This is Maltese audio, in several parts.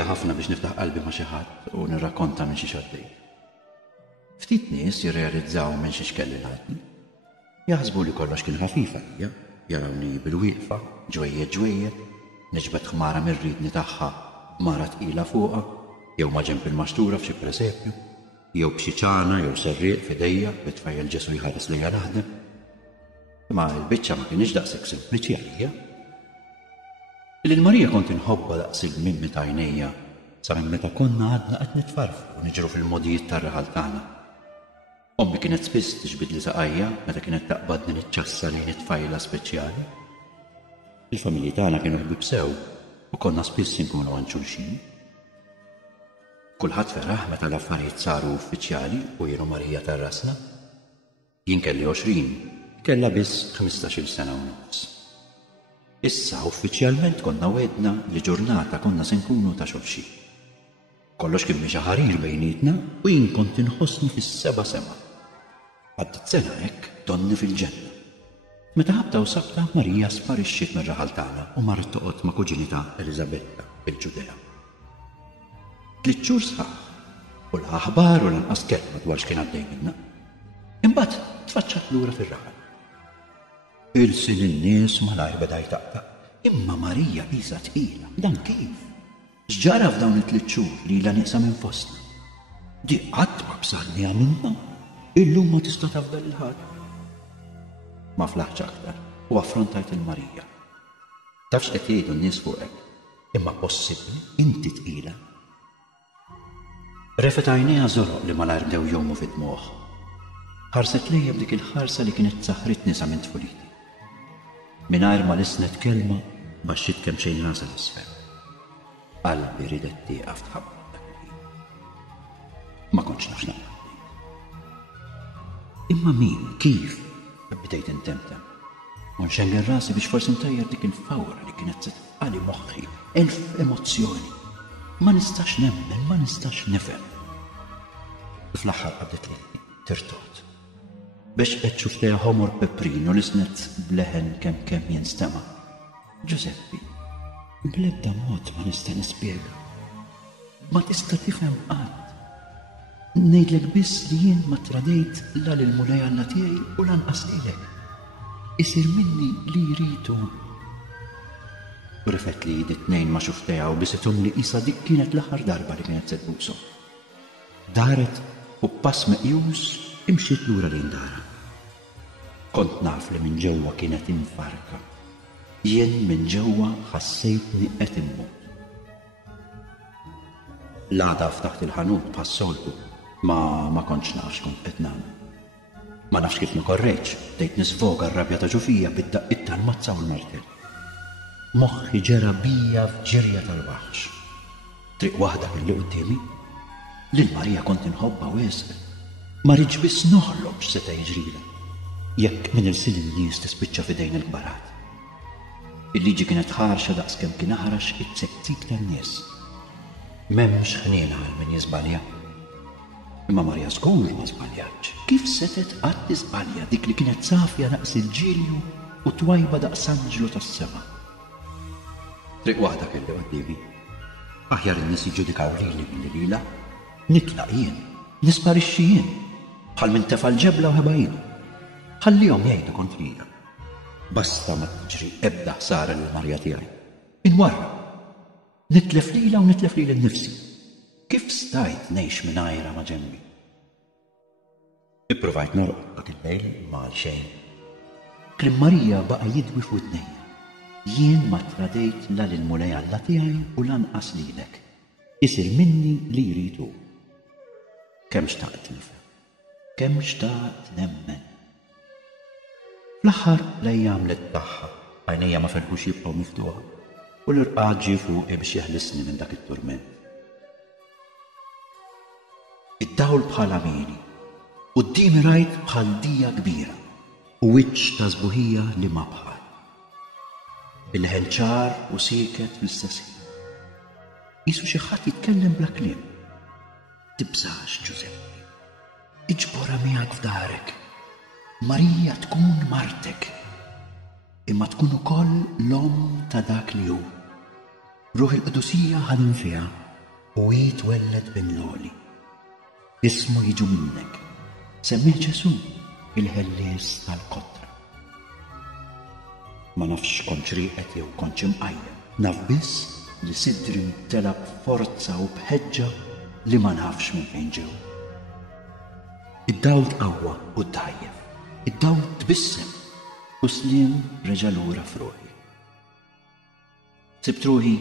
Ili ħafna biex niftaħ qalbi ma' xi ħadd u nirrakkonta minn xi xaddej. Ftit nies jirrealizzaw minn xi xkelli ngħidni. Jaħsbu li kollox kien ħafif għalija, jarawni bil-wieqfa, ġwejjed, neġbed ħmara mir-ridni tagħha b'mara tqila fuqha, jew ma' ġenb il-maxtura f'xi presepju, jew b'xi ċana jew serrieq f'idejja bit-tfajjel Ġesu jħares lejha naħdem. Imma l-biċċa ma kienx daqshekk sempliċi għalija. Lil-Marija kont inħobba daqs il-mimmi ta' għajnejja sa minn meta konna għadna qed nitfarfru u niġru fil-modijiet tar-raħal tagħna. Ommi kienet spiss tiġbid li saqajja meta kienet taqbadni niċċassa lejn it-tfajla speċjali. Il-familji tagħna kienu ħbieb sew u konna spiss inkunu għand xulxin. Kulħadd feraħ meta l-affarijiet saru uffiċjali u jienu Marija tar-rasna. Jien kelli 20, kellha biss 15-il sena u nofs. Issa uffiċjalment konna wedna li ġurnata konna se nkunu ta' xulxin. Kollox kien miexa ħarir bejnietna u jien kont inħossni fis-seba' sema. Għaddiet sena hekk donni fil-ġenna. Meta ħabta u sabta Marija sparixxiet mir-raħal tagħna u marret toqgħod ma' kuġinitha Eliżabetta fil-Ġudea. 3 xhur sħaħ u l-aħbar u lanqas kelma dwar x'kien għaddej minnha. Imbagħad tfaċċat lura fir-raħal. Irsil in-nies malajr beda jtaqtaq. Imma Marija qisha tqila. Dan kif? X'ġara f'dawn it-3 xhur li ilha nieqsa minn fostna? Di qatt ma bsalniha minnha. Illum ma tista' tafdal il-ħadd. Ma flaħx aktar u affrontajt il-Marija. Tafx qed jgħidu n-nies fuqek, imma possibbli inti tqila. Refet għajnejha żoroq li malajr bdew jgħumu fid-dmugħ. Ħarset lejja b'dik il-ħarsa li kienet saħritni sa minn tfuliti. Mingħajr ma lisnet kelma baxxit kemm xejn rasa l-isfel. Qalbi ridet tieqaf tħabbad dak il-ħin. Ma kontx nafx nagħmel. Imma min, kif? Bdejt intemtem. U nxengen rasi biex forsi ntajjar dik il-fawra li kienet se tfqali moħħi, 1000 emozzjoni. Ma nistax nemmen, ma nistax nifhem. Fl-aħħar qabdet li tirtot. Biex qed xuftejha ħomor peprin u lisnet bleħen kemm jinstema'. Giuseppi, bl-ebda mod ma nista' nispjega. Ma tista' tifhem qatt. Ngħidlek biss li jien ma tradejt la lil mulej Alla tiegħi u lanqas lilek. Isir minni li jridu. U rifet li id-tnejn ma xuftejha u bisithom li qisha dik kienet l-aħħar darba li kienet se tbushom. Daret u pass meqjus imxiet lura lejn dara. Kont naf li minn ġewwa kienet infarka. Jien minn ġewwa ħassejtni qed immut. L-għada ftaħt il-ħanut bħas-soltu ma kontx nafx kont qed nagħmel. Ma nafx kif nikorreġ, bdejt nisfoga r-rabja ta' ġufija bid-daqqiet tal-mazza u l-martell. Moħħi ġera bija f'ġirja tal-waħx. Triq waħda milli qudiemi, lil Marija kont inħobba wisq. Ma rridx biss noħloq x'seta' jiġrila. Jekk minn irsil in-nies tispiċċa f'idejn il-kbarat. Il-liġi kienet ħarxa daqskemm kien aħrax it-sektik tan-nies. M'hemmx ħniena għal min jiżbalja. Imma Marija żgur ma żbaljatx. Kif setet qatt tiżbalja dik li kienet safja daqs il-ġilju u twajba daqs anġlu tas-sema? Triq waħda kelli qudiemi. Aħjar in-nies jiġġudikaw lili milli lilha. Nitlaq jien, nisparixxi jien, bħal min tefa' l-ġebla u ħebajin. Ħallihom jgħidu kontrija. Basta ma tiġri ebda ħsara lil Marja tiegħi. Inwarra. Nitlef lilha u nitlef lili nnifsi. Kif stajt ngħix mingħajrha ma' ġenbi? Ippruvajt norqod dak il-lejl ma' xejn. Kliem Marija baqa' jidwi f'wudnejja. Jien ma tradejt la lil mulej Alla tiegħi u lanqas lilek. Isir minni li jridu. Kemm xtaqt nifhem. Kemm xtaqt nemmen. Fl-aħħar lejja għamlet tagħha, għajnejja ma ferħux jibqgħu miftuħa u l-irqad ġie fuqi biex jeħlisni minn dak it-turment. Id-dawl bħala miri, qudiemi rajt bħal dija kbira u wiċċ ta' żbuħija li ma bħal. Il-ħen ċar u sieket fl-istess ħin. Qisu xi ħadd jitkellem bla kliem. Tibżax, Giuseppi. Iġbora miegħek f'darek. Marija tkun martek, imma tkun ukoll l-om ta' dak li hu. Ruħ il-qudusija ħadin fiha u jitwelled bin-loli. Ismu jiġu minnek. Semmih Ġesu il-ħellies tal-Kotra. Ma nafx kont riqet jew kont imqajjem. Naf biss li sidri mtela b'forza u bħeġġa li ma nafx minn fejn ġew. Id-dawl tqawwa u ttajjeb. Id-dawl tbissem u Slim reġa' lura f'ruħi. Sibt ruħi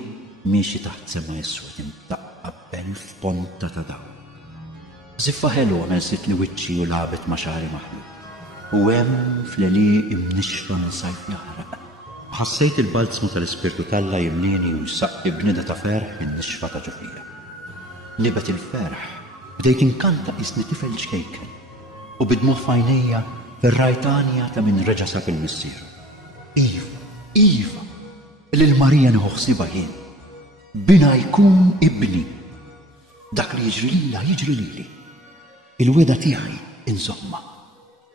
miexi taħt sema iswed imtaqqabbel f'ponta ta' dawl. Ziffa ħelu għamel li wiċċi u labet ma' xari maħlu. U hemm fl-għeliq imnixfa minn sajf jaħraq. Ħassejt il-balzmu tal-ispirtu Alla jimlieni u saqi b'nida ta' ferħ in-nixfa ta' ġufija. Libet il-ferħ, bdejt inkanta isni tifel ġkejken u bidmuh f'għajnejja fir-rajtanja ta' min reġa' sab il-missieru. Iva, lil-Marija nieħu ħsiebha jien. Bina jkun ibni. Dak li jiġri lilha jiġri lili. Il-weda tiegħi inżomma.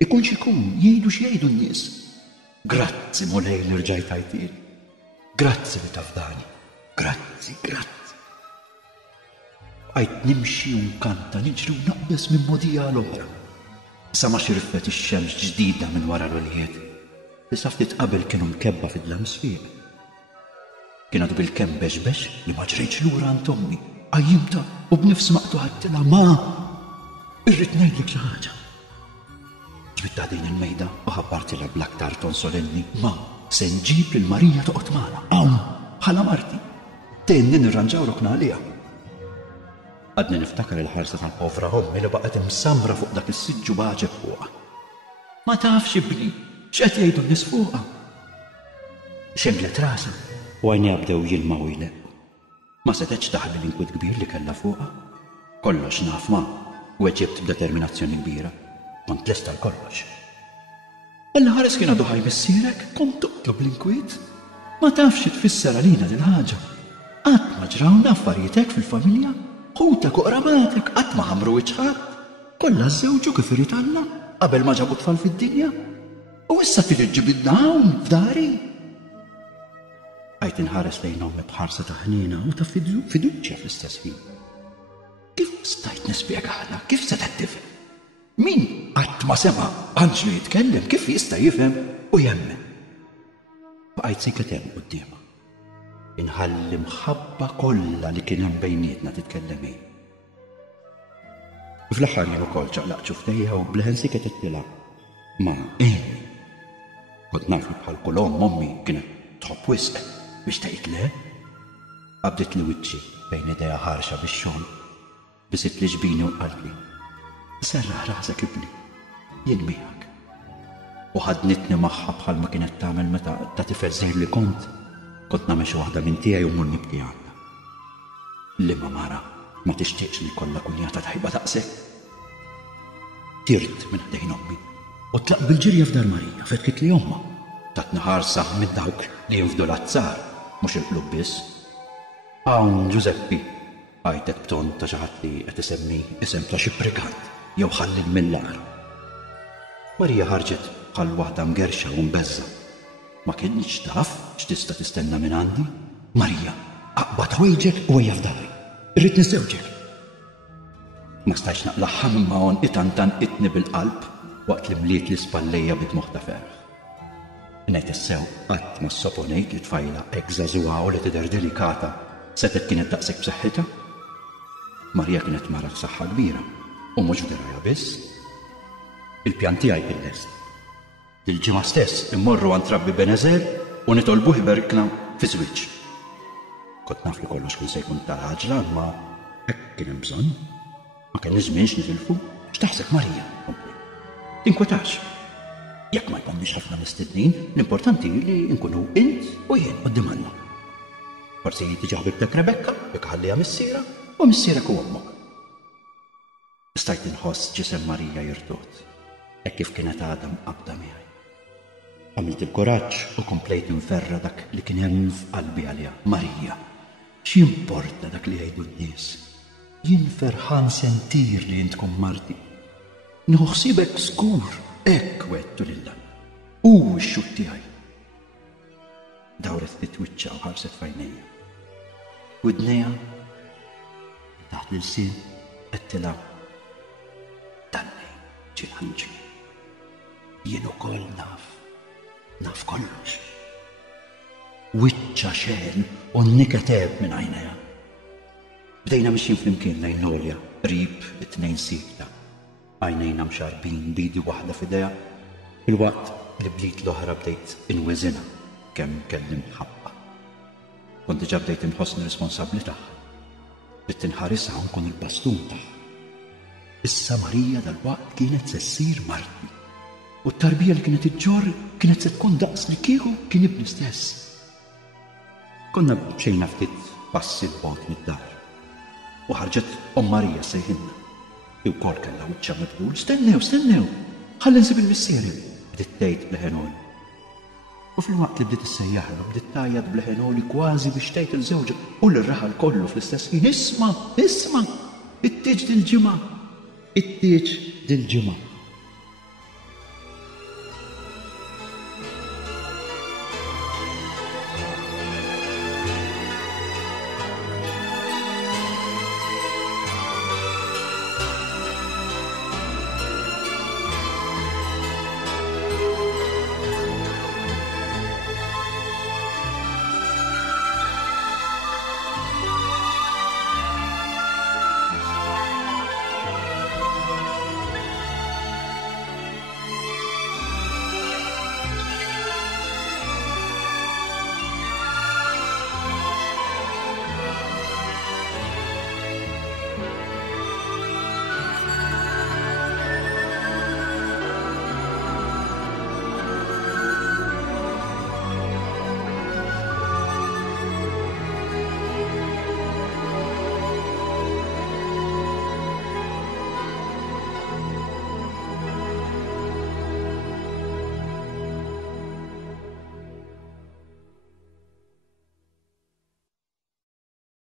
Ikun x'ikun jgħidu x'jgħidu n-nies. Grazzi mulej li rġajt għajtil. Grazzi li tafdani. Grazzi. Għajt nimxi u nkanta niġri u naqbes minn modija l-oħra. Sa ma xirfet ix-xemx ġdida minn wara l-għolijiet. Li sa ftit qabel kienu mkebba fid-dlam sfiq. Kien għadu bil-kem beġbex li ma ġrejtx lura għand ommi. Għajjimta u b'nifs maqtuħattila ma irrid ngħidlek xi ħaġa. Ġbidta din il-mejda u ħabbartila bl-aktar ton solenni ma se nġib lil-Marija toqgħod magħna hawn bħala marti. Tenni nirranġaw rokna għaliha. Għadni niftakar il-ħarsa tal-povra ommi li baqgħet imsamra fuq dak is-siġġu baġeb fuqha. Ma tafx ibni x'qed jgħidu n-nies fuqha. Xemlet rasa u għajnejha bdew jilmgħu jleqqu. Ma setgħetx taħli l-inkwiet kbir li kellha fuqha. Kollox naf ma weġġibt b'determinazzjoni kbira. Kont lesta l-kollox. Il-ħares kien għadu ħajmissierek, kont toqtlob l-inkwiet. Ma tafx tfisser għalina din ħaġa. Qatt ma ġrawna affarijiet fil-familja, ħutek u qramatek qatt ma ħamru wiċċħat. Kollha żewġu kif irid Alla qabel ma ġabu tfal fid-dinja. U issa trid ġibidna hawn f'dari. Għajt inħares lejn ommi bħarsa ta' ħnina u ta' fiduċja fl-istess ħin. Kif stajt nispjegalha, kif se tifhem? Min qatt ma sema' Anġlu jitkellem kif jista' jifhem u jemmen. Bqajt sekret hemm qudiemha. Inħalli mħabba kollha li kien hemm bejnietna titkellem hi. Fl-aħħar jien ukoll ċaqlaq ġuftejha u bleħen siket tilha. Ma kont naf li bħal kull ommi kienet tħobb wisq biex tgħid le. Qabdet li wiċċi bejn idea ħarxa bix-xogħol. Bisit li ġbini u qalbi. Serraħ raħsek ibni, jien miegħek. U ħadnitni magħha bħal ma kienet tagħmel meta ta' tifel żgħir li kont nagħmel xi waħda minn tiegħi u mmur nibki għandha. Liema mara ma tixtieqx li jkollha kunjata tajba daqshekk. Tirt minn ħdejn ommi u tlaq bil-ġirja f'dar Marija fetkit li omma. Tatni ħarsa minn dawk li jinfdu l-azzar, mhux il-qlub biss. Hawn Giuseppi għajtet b'ton ta' xi ħadd li qed isemmi isem ta' xi prekant jew ħallil mill-lar. Marija ħarġet bħal waħda mgerxa u mbeżza. Ma kienx taf x'tista' tistenna minn għandi. Marija, aqbad ħwejġek u ejja f'dari. Irrid niżewġek. Ma stajtx naqlaħħa minn hawn itantan itni bil-qalb waqt li mliet li spallejja bidmuħ ta' ferħ. Ngħid issew qatt ma sopponejt li tfajla hekk żagħżugħa u li tidher delikata setet kienet daqshekk b'saħħitha. Marija kienet mara f'saħħa kbira u mhux f'dirgħajha biss. Il-pjan tiegħi kien lest. Il-ġimgħa stess immorru għand Rabbi Benezer u nitolbuh ibarikna fi żwieġ. Kont naf li kollox kien se jkun tal-ħaġlan ma hekk kien hemm bżonn. Ma kenniex żmienx nitilfu. X'taħseb Marija? Tinkwetax. Jekk ma jkollniex ħafna mistednin, l-importanti li nkunu int u jien quddiem Alla. Forsi tiġi ħbibtek Rebekka, jekk ħallija missiera u missierek u ommok. Stajt inħoss ġisem Marija jirtut, hekk kif kienet għadha mqabbda miegħi. Għamilt il-kuraġġ u komplejt inferra dak li kien hemm f'qalbi għaliha. Marija, x'jimporta dak li jgħidu n-nies? Jien ferħan sentir li jien tkun marti. Nieħu ħsiebek skur, hekk wettu lilha. Hu x-xut tiegħi. Dawret titwiċċa u ħarset f'għajnejja. Widnejha taħt l-sin qedtilha danni ġilanġi. Jien ukoll naf kollox. Wiċċa xejn u niketeb minn għajnejha. Bdejna mixjin flimkien lejn l-olja, qrib it-tnejn sikta. Għajnejna mxarbin bidi waħda f'idejha. Il-waqt li bdiet l-oħra bdejt inweżinha kemm kellim ħabba. Kont diġà bdejt inħossni responsabbli tagħha. Bdiet tinħarisha u nkun il-bastun tagħha. Issa Marija dal-waqt kienet se ssir marti. U t-tarbija li kienet iġġor kienet se tkun daqs li kieku kien ibni stess. Konna bxejna ftit passi l-bot mid-dar. U ħarġet Marija sejħinna. Wkoll kellha wiċċha mibdul. Stennew, ħalli nsib il-missieri. Bdiet tgħid bleħenoli. U fil-waqt li bdiet issejjaħlu, bdiet tajjad bleħenoli kważi biex tgħid il-żewġa u l-raħal kollu fl-istess ħin. Isma', it-tieġ dil-ġimgħa.